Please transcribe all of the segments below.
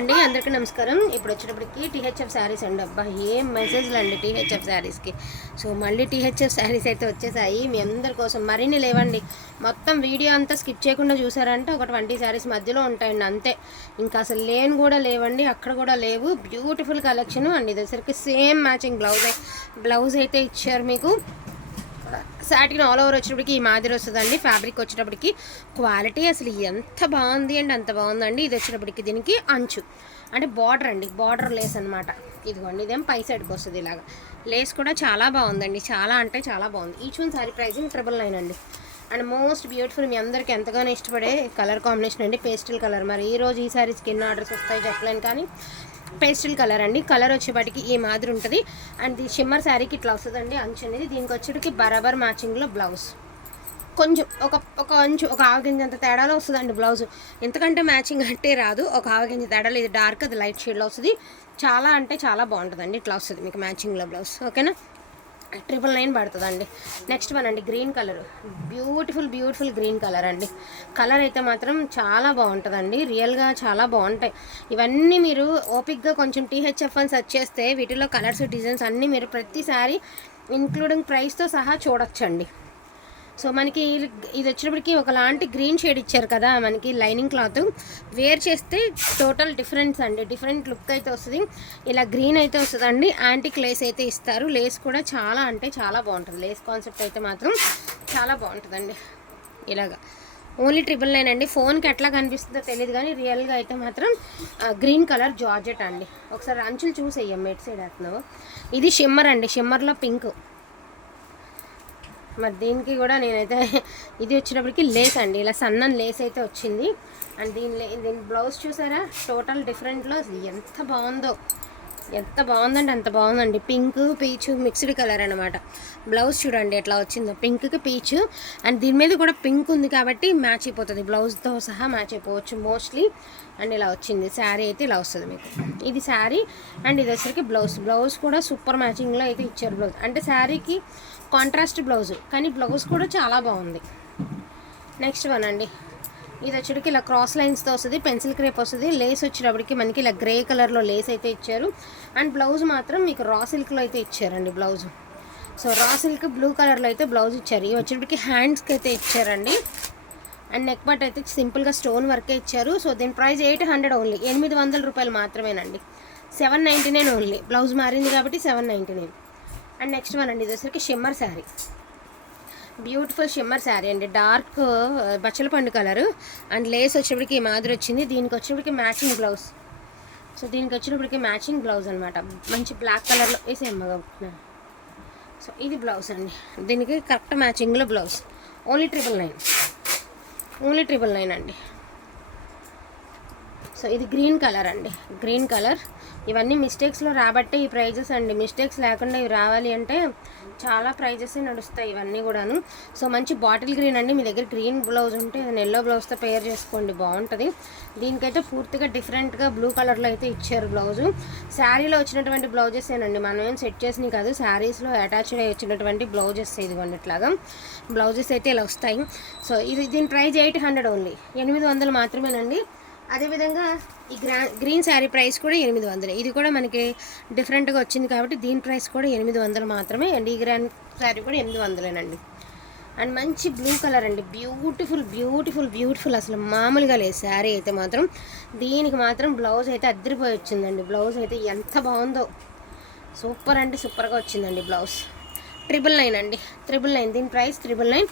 అండి అందరికీ నమస్కారం. ఇప్పుడు వచ్చేటప్పటికి టీహెచ్ఎఫ్ శారీస్ అండి. అబ్బా ఏం మెసేజ్లు అండి టీహెచ్ఎఫ్ శారీస్కి. సో మళ్ళీ టీహెచ్ఎఫ్ శారీస్ అయితే వచ్చేసాయి. మీ అందరి కోసం మరిన్ని లేవండి. మొత్తం వీడియో అంతా స్కిప్ చేయకుండా చూసారంటే ఒక ట్వంటీ శారీస్ మధ్యలో ఉంటాయండి అంతే. ఇంకా అసలు లేని కూడా లేవండి అక్కడ కూడా లేవు. బ్యూటిఫుల్ కలెక్షన్ అండి. ఇది సేమ్ మ్యాచింగ్ బ్లౌజ్ బ్లౌజ్ అయితే ఇచ్చారు మీకు. సాటిన్ ఆల్ ఓవర్ వచ్చేటప్పటికి ఈ మాదిరి వస్తుందండి. ఫ్యాబ్రిక్ వచ్చేటప్పటికి క్వాలిటీ అసలు ఎంత బాగుంది అండి అంత బాగుందండి. ఇది వచ్చేటప్పటికి దీనికి అంచు. అంటే బార్డర్ అండి. బార్డర్ లేస్ అనమాట ఇదిగోండి ఇదేం పై సైడ్కి వస్తుంది ఇలాగా. లేస్ కూడా చాలా బాగుందండి. చాలా అంటే చాలా బాగుంది. Each one sari pricing triple nine అండి. అండ్ మోస్ట్ బ్యూటిఫుల్ మీ అందరికీ ఎంతగానో ఇష్టపడే కలర్ కాంబినేషన్ అండి. పేస్టల్ కలర్ మరి ఈ రోజు ఈ సారీస్కి ఎన్ని ఆర్డర్స్ వస్తాయి చెప్పలేను కానీ పేస్టల్ కలర్ అండి. కలర్ వచ్చేపాటికి ఈ మాదిరి ఉంటుంది. అండ్ ఈ షిమ్మర్ శారీకి ఇట్లా వస్తుందండి అంచు అనేది. దీనికి వచ్చేటికి బరాబర్ మ్యాచింగ్లో బ్లౌజ్ కొంచెం ఒక ఒక అంచు ఒక ఆవగింజ అంత తేడాలో వస్తుందండి బ్లౌజ్ ఎంతకంటే మ్యాచింగ్ అంటే రాదు. ఒక ఆవగింజ తేడాలో ఇది డార్క్ అది లైట్ షేడ్లో వస్తుంది. చాలా అంటే చాలా బాగుంటుందండి ఇట్లా వస్తుంది. మీకు మ్యాచింగ్లో బ్లౌజ్ ఓకేనా ట్రిపుల్ నైన్ పడుతుందండి. నెక్స్ట్ వన్ అండి green colour. Beautiful beautiful green colour అండి. కలర్ అయితే మాత్రం చాలా బాగుంటుందండి. రియల్గా చాలా బాగుంటాయి. ఇవన్నీ మీరు ఓపిక్గా కొంచెం టీహెచ్ఎఫ్ అని సెర్చ్ చేస్తే వీటిలో కలర్స్ డిజైన్స్ అన్నీ మీరు ప్రతిసారి ఇంక్లూడింగ్ ప్రైస్తో సహా చూడొచ్చండి. సో మనకి ఇది వచ్చినప్పటికి ఒకలాంటి గ్రీన్ షేడ్ ఇచ్చారు కదా మనకి లైనింగ్ క్లాత్. వేర్ చేస్తే టోటల్ డిఫరెన్స్ అండి. డిఫరెంట్ లుక్ అయితే వస్తుంది. ఇలా గ్రీన్ అయితే వస్తుందండి. యాంటిక్ లేస్ అయితే ఇస్తారు. లేస్ కూడా చాలా అంటే చాలా బాగుంటుంది. లేస్ కాన్సెప్ట్ అయితే మాత్రం చాలా బాగుంటుందండి. ఇలాగా. ఓన్లీ ట్రిపుల్ నైన్ అండి. ఫోన్కి ఎట్లా కనిపిస్తుందో తెలియదు కానీ రియల్గా అయితే మాత్రం గ్రీన్ కలర్ జార్జెట్ అండి. ఒకసారి అంచులు చూసేయ్యం మెట్ సైడ్ వేస్తున్నావు? ఇది షిమ్మర్ అండి. షిమ్మర్లో పింక్. మరి దీనికి కూడా నేనైతే ఇది వచ్చినప్పటికి లేస్ అండి. ఇలా సన్నని లేస్ అయితే వచ్చింది. అండ్ దీని లే- దీని బ్లౌజ్ చూసారా? టోటల్ డిఫరెంట్లో ఎంత బాగుందో. ఎంత బాగుందంటే అంత బాగుందండి. పింక్ పీచ్ మిక్స్డ్ కలర్ అనమాట బ్లౌజ్ చూడండి ఎట్లా వచ్చిందో. పింక్కి పీచ్. అండ్ దీని మీద కూడా పింక్ ఉంది కాబట్టి మ్యాచ్ అయిపోతుంది. బ్లౌజ్తో సహా మ్యాచ్ అయిపోవచ్చు మోస్ట్లీ. అండ్ ఇలా వచ్చింది. శారీ అయితే ఇలా వస్తుంది మీకు. ఇది శారీ. అండ్ ఇది వచ్చరికి బ్లౌజ్. బ్లౌజ్ కూడా సూపర్ మ్యాచింగ్లో అయితే ఇచ్చారు బ్లౌజ్. అంటే శారీకి కాంట్రాస్ట్ బ్లౌజ్ కానీ బ్లౌజ్ కూడా చాలా బాగుంది. నెక్స్ట్ వన్ అండి. ఇది వచ్చేటికి ఇలా క్రాస్ లైన్స్తో వస్తుంది పెన్సిల్ క్రేప్ వస్తుంది. లేస్ వచ్చేటప్పటికి మనకి ఇలా గ్రే కలర్లో లేస్ అయితే ఇచ్చారు. అండ్ బ్లౌజ్ మాత్రం మీకు రా సిల్క్లో అయితే ఇచ్చారండి blouse so raw silk blue కలర్లో అయితే బ్లౌజ్ ఇచ్చారు. ఇవి వచ్చేటప్పటికి హ్యాండ్స్కి అయితే ఇచ్చారండి. అండ్ నెక్ బట్ అయితే సింపుల్గా స్టోన్ వర్కే ఇచ్చారు. సో దీని ప్రైస్ ఎయిట్ హండ్రెడ్ ఓన్లీ ఎనిమిది వందల రూపాయలు మాత్రమేనండి. Seven ninety nine only blouse మారింది కాబట్టి seven ninety nine and next one అండి ఇది shimmer sari. Beautiful shimmer sari అండి. డార్క్ బచ్చల పండు కలర్. అండ్ లేస్ వచ్చేప్పటికి ఈ మాదిరి వచ్చింది. దీనికి వచ్చేప్పటికి మ్యాచింగ్ బ్లౌజ్. సో దీనికి వచ్చినప్పటికి మ్యాచింగ్ బ్లౌజ్ అనమాట మంచి బ్లాక్ కలర్లో వేసే అమ్మగా సో ఇది బ్లౌజ్ అండి. దీనికి correct మ్యాచింగ్లో blouse. Only triple nine. Only triple nine అండి. సో ఇది గ్రీన్ కలర్ అండి. Green colour. ఇవన్నీ మిస్టేక్స్లో రాబట్టే ఈ ప్రైజెస్ అండి. మిస్టేక్స్ లేకుండా ఇవి రావాలి అంటే చాలా ప్రైజెస్ నడుస్తాయి ఇవన్నీ కూడాను. సో మంచి బాటిల్ గ్రీన్ అండి. మీ దగ్గర గ్రీన్ బ్లౌజ్ ఉంటే ఎల్లో బ్లౌజ్తో పేర్ చేసుకోండి. బాగుంటుంది. దీనికైతే పూర్తిగా డిఫరెంట్గా బ్లూ కలర్లో అయితే ఇచ్చారు బ్లౌజు శారీలో వచ్చినటువంటి బ్లౌజెస్ ఏనండి. మనం ఏం సెట్ చేసినవి కాదు. శారీస్లో అటాచ్డ్ అయ్యి వచ్చినటువంటి బ్లౌజెస్ ఇదిగోండి ఇట్లాగా. బ్లౌజెస్ అయితే ఇలా వస్తాయి. సో ఇది దీని ప్రైజ్ ఎయిట్ హండ్రెడ్ ఓన్లీ ఎనిమిది వందలు మాత్రమేనండి. అదేవిధంగా ఈ గ్రా గ్రీన్ శారీ ప్రైస్ కూడా ఎనిమిది వందలు. ఇది కూడా మనకి డిఫరెంట్గా వచ్చింది కాబట్టి దీని ప్రైస్ కూడా ఎనిమిది వందలు మాత్రమే. అండ్ ఈ గ్రాండ్ శారీ కూడా ఎనిమిది వందలేనండి. అండ్ మంచి బ్లూ కలర్ అండి. బ్యూటిఫుల్ బ్యూటిఫుల్ బ్యూటిఫుల్ అసలు మామూలుగా లేదు. శారీ అయితే మాత్రం దీనికి మాత్రం బ్లౌజ్ అయితే అద్దరిపోయి వచ్చిందండి. బ్లౌజ్ అయితే ఎంత బాగుందో. సూపర్ అంటే సూపర్గా వచ్చిందండి బ్లౌజ్. ట్రిపుల్ నైన్ అండి. Triple nine. దీని price triple nine.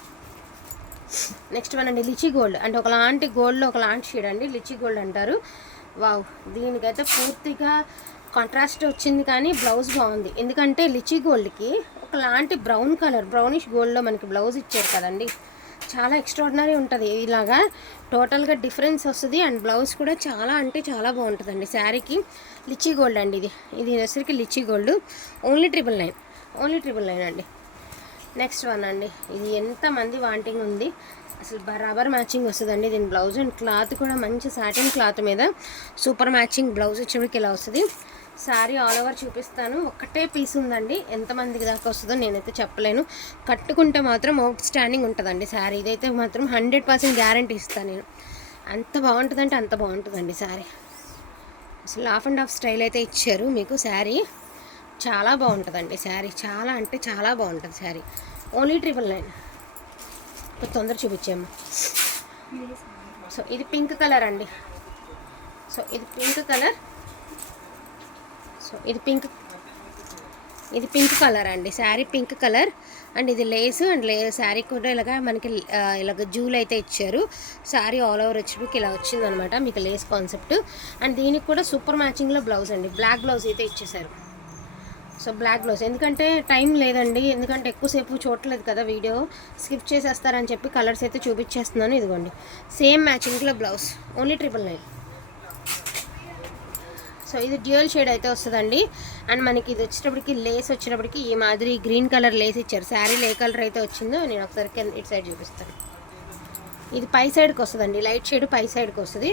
Next one అండి లిచీ గోల్డ్. అంటే ఒకలాంటి గోల్డ్లో ఒకలాంటి షేడ్ అండి. లిచీ గోల్డ్ అంటారు. వావ్ దీనికైతే పూర్తిగా కాంట్రాస్ట్ వచ్చింది కానీ బ్లౌజ్ బాగుంది. ఎందుకంటే లిచీ గోల్డ్కి ఒకలాంటి బ్రౌన్ కలర్ బ్రౌనిష్ గోల్డ్లో మనకి బ్లౌజ్ ఇచ్చారు కదండి. చాలా ఎక్స్ట్రాడినరీ ఉంటుంది. ఇలాగా టోటల్గా డిఫరెన్స్ వస్తుంది అండ్ బ్లౌజ్ కూడా చాలా అంటే చాలా బాగుంటుందండి శారీకి. లిచీ గోల్డ్ అండి ఇది. ఇది వచ్చరికి lychee gold. Only triple nine only triple nine అండి. నెక్స్ట్ వన్ అండి. ఇది ఎంతమంది వాంటింగ్ ఉంది. అసలు బరాబర్ మ్యాచింగ్ వస్తుందండి. దీని బ్లౌజ్ అండ్ క్లాత్ కూడా మంచి సాటిన్ క్లాత్ మీద సూపర్ మ్యాచింగ్ బ్లౌజ్ వచ్చేటికి ఇలా వస్తుంది. శారీ ఆల్ ఓవర్ చూపిస్తాను. ఒక్కటే పీస్ ఉందండి. ఎంతమందికి దాకా వస్తుందో నేనైతే చెప్పలేను. కట్టుకుంటే మాత్రం అవుట్ స్టాండింగ్ ఉంటుందండి శారీ ఇదైతే మాత్రం హండ్రెడ్ పర్సెంట్ గ్యారంటీ ఇస్తాను నేను. అంత బాగుంటుందంటే అంత బాగుంటుందండి శారీ అసలు హాఫ్ అండ్ హాఫ్ స్టైల్ అయితే ఇచ్చారు మీకు శారీ చాలా బాగుంటుందండి శారీ. చాలా అంటే చాలా బాగుంటుంది శారీ. ఓన్లీ ట్రిపుల్ నైన్ ఇప్పుడు తొందర చూపించాము సో ఇది పింక్ కలర్ అండి. సో ఇది పింక్ కలర్ సో ఇది పింక్ ఇది పింక్ కలర్ అండి. శారీ పింక్ కలర్ అండ్ ఇది లేస్ అండ్ లే శారీ కూడా ఇలాగా మనకి ఇలాగ జూలు అయితే ఇచ్చారు. శారీ ఆల్ ఓవర్ వచ్చేటికి ఇలా వచ్చిందనమాట మీకు లేస్ కాన్సెప్ట్ అండ్ దీనికి కూడా సూపర్ మ్యాచింగ్లో బ్లౌజ్ అండి. బ్లాక్ బ్లౌజ్ అయితే ఇచ్చేసారు. సో బ్లాక్ బ్లౌజ్ ఎందుకంటే టైం లేదండి. ఎందుకంటే ఎక్కువసేపు చూడలేదు కదా వీడియో. స్కిప్ చేసేస్తారని చెప్పి కలర్స్ అయితే చూపించేస్తున్నాను. ఇదిగోండి. Same మ్యాచింగ్లో blouse. Only triple nine. So ఇది డ్యూయల్ షేడ్ అయితే వస్తుందండి. అండ్ మనకి ఇది వచ్చేటప్పటికి లేస్ వచ్చేటప్పటికి ఈ మాదిరి గ్రీన్ కలర్ లేస్ ఇచ్చారు. శారీలో ఏ కలర్ అయితే వచ్చిందో నేను ఒకసారి కింద ఇటు సైడ్ చూపిస్తాను. ఇది పై సైడ్కి వస్తుందండి. లైట్ షేడ్ పై సైడ్కి వస్తుంది.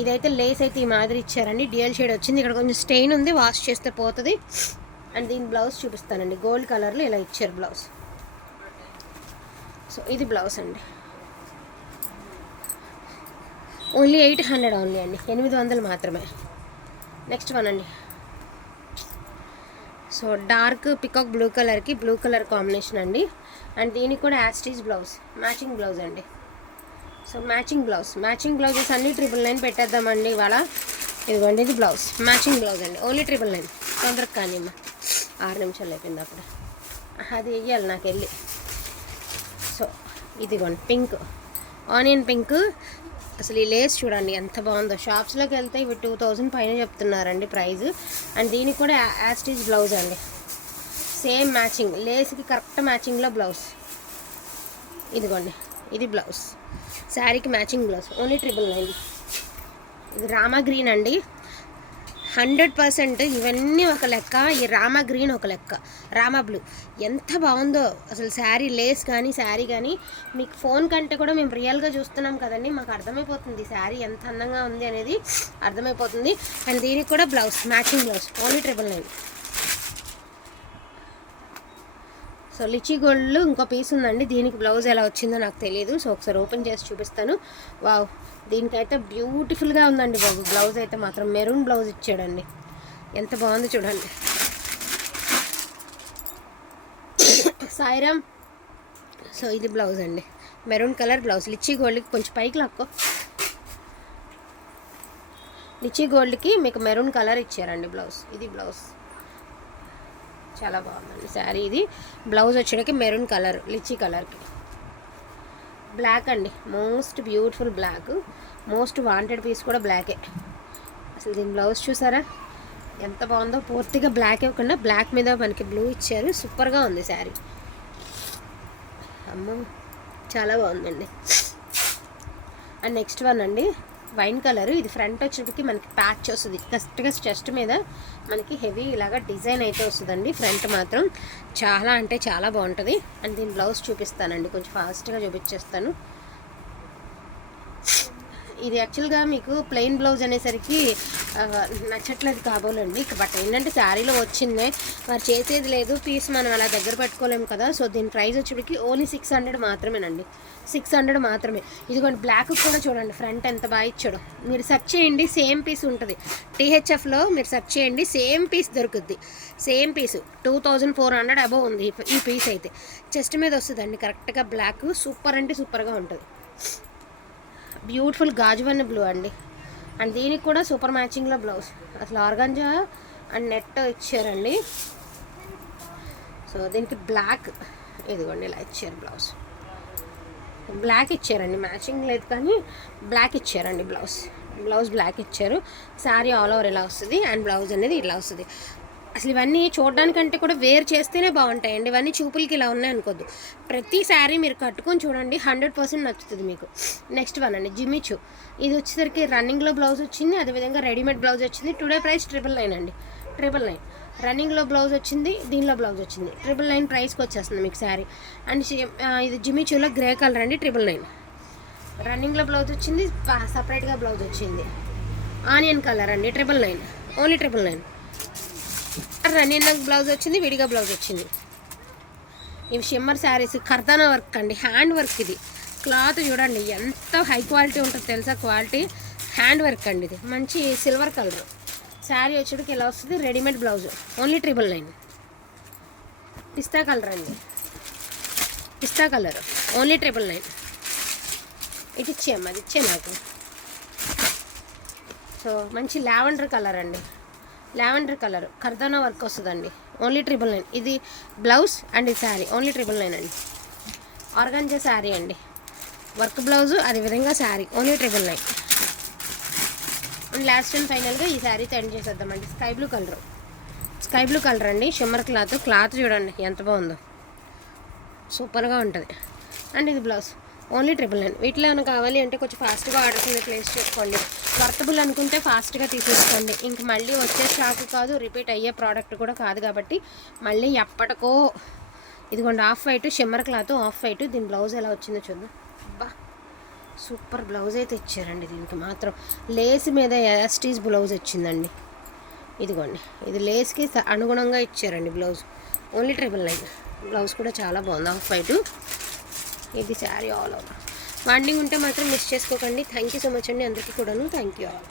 ఇదైతే లేస్ అయితే ఈ మాదిరి ఇచ్చారండి. డ్యూయల్ షేడ్ వచ్చింది. ఇక్కడ కొంచెం స్టెయిన్ ఉంది. వాష్ చేస్తే పోతుంది. అండ్ దీని బ్లౌజ్ చూపిస్తానండి. గోల్డ్ కలర్లో ఇలా ఇచ్చారు బ్లౌజ్. సో ఇది బ్లౌజ్ అండి. ఓన్లీ ఎయిట్ హండ్రెడ్ ఓన్లీ అండి. ఎనిమిది వందలు మాత్రమే. నెక్స్ట్ వన్ అండి. సో డార్క్ పికాక్ బ్లూ కలర్కి బ్లూ కలర్ కాంబినేషన్ అండి. అండ్ దీనికి కూడా as it is blouse. Matching blouse అండి. So matching blouse. Matching blouses అన్ని ట్రిపుల్ నైన్ పెట్టేద్దామండి ఇవాళ. ఇదిగోండి ఇది బ్లౌజ్. మ్యాచింగ్ బ్లౌజ్ అండి. Only triple nine. తొందరగా కానీ అమ్మా ఆరు నిమిషాలు అయిపోయింది అప్పుడు అది వెయ్యాలి నాకు వెళ్ళి. సో ఇదిగోండి పింక్. Onion pink. అసలు ఈ లేస్ చూడండి ఎంత బాగుందో. షాప్స్లోకి వెళ్తే ఇవి టూ థౌజండ్ పైన చెప్తున్నారండి ప్రైస్ అండ్ దీనికి కూడా యాస్టిజ్ బ్లౌజ్ అండి. సేమ్ మ్యాచింగ్ లేస్కి కరెక్ట్ మ్యాచింగ్లో బ్లౌజ్. ఇదిగోండి ఇది బ్లౌజ్. శారీకి matching blouse only triple nine ఇది రామా గ్రీన్ అండి. హండ్రెడ్ పర్సెంట్ ఇవన్నీ ఒక లెక్క ఈ రామా గ్రీన్ ఒక లెక్క. రామా బ్లూ. ఎంత బాగుందో అసలు శారీ లేస్ కానీ శారీ కానీ. మీకు ఫోన్ కంటే కూడా మేము రియల్గా చూస్తున్నాం కదండి. మాకు అర్థమైపోతుంది శారీ ఎంత అందంగా ఉంది అనేది. అర్థమైపోతుంది. అండ్ దీనికి కూడా blouse matching blouse only triple nine. So lychee గోల్డ్లో ఇంకో పీస్ ఉందండి. దీనికి బ్లౌజ్ ఎలా వచ్చిందో నాకు తెలియదు సో ఒకసారి ఓపెన్ చేసి చూపిస్తాను. వావ్! దీనికైతే బ్యూటిఫుల్గా ఉందండి బాబు. బ్లౌజ్ అయితే మాత్రం మెరూన్ బ్లౌజ్ ఇచ్చాడండి. ఎంత బాగుంది చూడండి. సాయిరామ్ సో ఇది బ్లౌజ్ అండి. Maroon colour blouse. లిచ్చీ గోల్డ్కి కొంచెం పైకి లాక్కో. లిచ్చీ గోల్డ్కి మీకు మెరూన్ కలర్ ఇచ్చారండి బ్లౌజ్. ఇది బ్లౌజ్. చాలా బాగుందండి శారీ ఇది. బ్లౌజ్ వచ్చేటికి మెరూన్ కలర్ లిచీ కలర్కి బ్లాక్ అండి. Most beautiful black most wanted piece కూడా బ్లాకే అసలు దీని బ్లౌజ్ చూసారా? ఎంత బాగుందో? పూర్తిగా బ్లాక్ ఇవ్వకుండా బ్లాక్ మీద మనకి బ్లూ ఇచ్చారు. సూపర్గా ఉంది శారీ. అమ్మ! చాలా బాగుందండి. అండ్ నెక్స్ట్ వన్ అండి. Wine colour. ఇది ఫ్రంట్ వచ్చేటికి మనకి ప్యాచ్ వస్తుంది. కరెక్ట్గా చెస్ట్ మీద మనకి హెవీ ఇలాగా డిజైన్ అయితే వస్తుందండి. ఫ్రంట్ మాత్రం చాలా అంటే చాలా బాగుంటుంది. అండ్ దీని బ్లౌజ్ చూపిస్తానండి. కొంచెం ఫాస్ట్గా చూపించేస్తాను. ఇది యాక్చువల్గా మీకు ప్లెయిన్ బ్లౌజ్ అనేసరికి నచ్చట్లేదు కాబోలండి. బట్ ఏంటంటే శారీలో వచ్చిందే. మరి చేసేది లేదు. పీస్ మనం అలా దగ్గర పెట్టుకోలేము కదా. సో దీని ప్రైస్ వచ్చేటికి ఓన్లీ సిక్స్ హండ్రెడ్ మాత్రమేనండి. సిక్స్ హండ్రెడ్ మాత్రమే. ఇదిగోండి బ్లాక్ కూడా చూడండి. ఫ్రంట్ ఎంత బాగా ఇచ్చాడు. మీరు సెర్చ్ చేయండి. సేమ్ పీస్ ఉంటుంది. టీహెచ్ఎఫ్లో మీరు సెర్చ్ చేయండి. సేమ్ పీస్ దొరుకుద్ది. Same piece. Two thousand four hundred above ఉంది ఈ- ఈ పీస్ అయితే. చెస్ట్ మీద వస్తుందండి. కరెక్ట్గా బ్లాక్ సూపర్ అంటే సూపర్గా ఉంటుంది. బ్యూటిఫుల్ గాజువన్న బ్లూ అండి. అండ్ దీనికి కూడా సూపర్ మ్యాచింగ్లో బ్లౌజ్. అసలు ఆర్గంజా అండ్ నెట్ ఇచ్చారండి. సో దీనికి బ్లాక్ ఇదిగోండి ఇలా ఇచ్చారు బ్లౌజ్. బ్లాక్ ఇచ్చారండి మ్యాచింగ్ లేదు కానీ బ్లాక్ ఇచ్చారండి బ్లౌజ్. బ్లౌజ్ బ్లాక్ ఇచ్చారు. శారీ ఆల్ ఓవర్ ఇలా వస్తుంది అండ్ బ్లౌజ్ అనేది ఇలా వస్తుంది. అసలు ఇవన్నీ చూడడానికంటే కూడా వేర్ చేస్తేనే బాగుంటాయండి. ఇవన్నీ చూపులకి ఇలా ఉన్నాయి అనుకోద్దు. ప్రతి శారీ మీరు కట్టుకొని చూడండి హండ్రెడ్ పర్సెంట్ నచ్చుతుంది మీకు. నెక్స్ట్ వన్ అండి జిమిచు ఇది వచ్చేసరికి రన్నింగ్లో బ్లౌజ్ వచ్చింది అదేవిధంగా రెడీమేడ్ బ్లౌజ్ వచ్చింది. టుడే ప్రైస్ ట్రిపుల్ నైన్ అండి. Triple nine. రన్నింగ్లో బ్లౌజ్ వచ్చింది దీనిలో బ్లౌజ్ వచ్చింది. ట్రిపుల్ నైన్ ప్రైస్కి వచ్చేస్తుంది మీకు శారీ. అండ్ ఇది జిమిచూలో గ్రే కలర్ అండి ట్రిపుల్ నైన్. రన్నింగ్లో బ్లౌజ్ వచ్చింది సపరేట్గా బ్లౌజ్ వచ్చింది. ఆనియన్ కలర్ అండి triple nine. Only triple nine. Running blouse వచ్చింది విడిగా బ్లౌజ్ వచ్చింది. ఇవి షిమ్మర్ శారీస్ కర్దానా వర్క్ అండి హ్యాండ్ వర్క్ ఇది. క్లాత్ చూడండి ఎంత హై క్వాలిటీ ఉంటుంది తెలుసా క్వాలిటీ హ్యాండ్ వర్క్ అండి ఇది. మంచి సిల్వర్ కలర్ శారీ వచ్చేటికి ఇలా వస్తుంది readymade blouse only triple nine pista colour అండి. Pista colour only triple nine ఇటు ఇచ్చేయమ్మ అది ఇచ్చే నాకు. సో మంచి లావెండర్ కలర్ అండి. Lavender colour. ఖర్దానా వర్క్ వస్తుందండి. ఓన్లీ ట్రిపుల్ నైన్ ఇది బ్లౌజ్ అండ్ ఈ శారీ. ఓన్లీ ట్రిపుల్ నైన్ అండి. ఆర్గాన్జా శారీ అండి. వర్క్ బ్లౌజు అదేవిధంగా sari. Only triple nine and last and ఫైనల్గా ఈ sari end చేసేద్దామండి. Sky blue colour. Sky blue colour అండి. Shimmer cloth. క్లాత్ చూడండి ఎంత బాగుందో. సూపర్గా ఉంటుంది. అండ్ ఇది బ్లౌజ్. ఓన్లీ ట్రిపుల్ నైన్ వీటిలో ఏమైనా కావాలి అంటే కొంచెం ఫాస్ట్గా ఆర్డర్స్ ప్లేస్ చేసుకోండి. వర్తబుల్ అనుకుంటే ఫాస్ట్గా తీసేసుకోండి. ఇంక మళ్ళీ వచ్చే స్టాక్ కాదు రిపీట్ అయ్యే ప్రోడక్ట్ కూడా కాదు కాబట్టి మళ్ళీ ఎప్పటికో ఇదిగోండి off white shimmer cloth off white దీని బ్లౌజ్ ఎలా వచ్చిందో చూద్దాం. అబ్బా సూపర్ బ్లౌజ్ అయితే ఇచ్చారండి దీనికి మాత్రం. లేస్ మీద ఎస్టీస్ బ్లౌజ్ వచ్చిందండి. ఇదిగోండి ఇది లేస్కి అనుగుణంగా ఇచ్చారండి blouse. Only triple nine. Blouse కూడా చాలా బాగుంది ఆఫ్ వైట్. ఇది శారీ ఆల్ ఓవర్. వాండింగ్ ఉంటే మాత్రం మిస్ చేసుకోకండి. థ్యాంక్ యూ సో మచ్ అండి. అందరికీ కూడాను. Thank you all